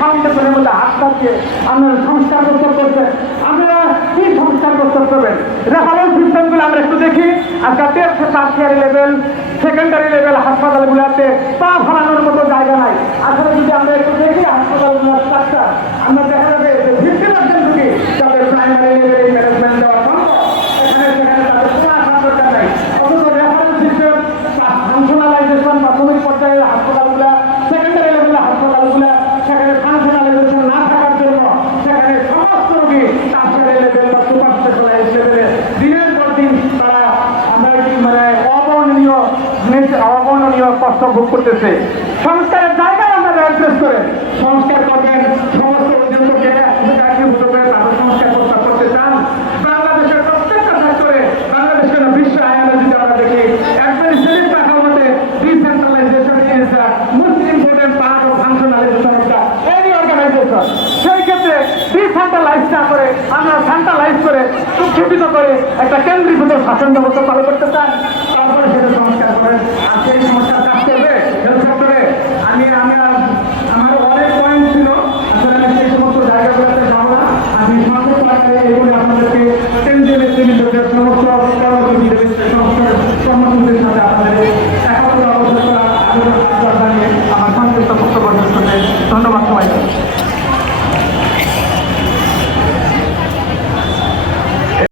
ফাউন্ডেশনের মধ্যে থাকছে আপনারা সংস্কার প্রস্তাব করছেন আপনারা কি সংস্কার প্রস্তাব করবেন? রেফারেন্স সিস্টেমগুলো আমরা একটু দেখি। আজকে টার্সিয়ারি লেভেল সেকেন্ডারি লেভেল হাসপাতালগুলোতে পা ফলানোর মতো জায়গা নাই। আসলে যদি আমরা একটু দেখি, হাসপাতালগুলোর স্ট্রাকচার আমরা দেখা টার্সারি লেভেল লেভেলে মানে করে। সংস্কার করবেন, সমস্ত তাদের সংস্কার করতে চান। বাংলাদেশের প্রত্যেকটা সেক্টরে বাংলাদেশের বিশ্ব আয়ানে যদি আমরা দেখি। অ্যাডমিনিস্ট্রেটিভ ইজ দ্য মোস্ট ক্ষেত্রে ডিসেন্ট্রালাইজ না করে, আমরা সেন্ট্রালাইজ করে সুগঠিত করে একটা কেন্দ্রীভূত শাসন ব্যবস্থা চালু করতে চান তারপরে সেটা সংস্কার করেন। আর সেই সংস্কার কাজ করবে হেলথ সেক্টরে আমি আমি আমার অনেক পয়েন্ট ছিল। আসলে আমি সেই সমস্ত জায়গাগুলোতে যাব না। আমি সংক্ষিপ্ত আকারে এগুলি আপনাদেরকে কেন্দ্রীয় নেতৃবৃন্দদের সমস্ত কর্মসূচিদের সমস্ত কর্মসূচির সাথে আপনাদের একাত্তর অবস্থা আমার সংক্ষিপ্ত বক্তব্য ধন্যবাদ সবাইকে।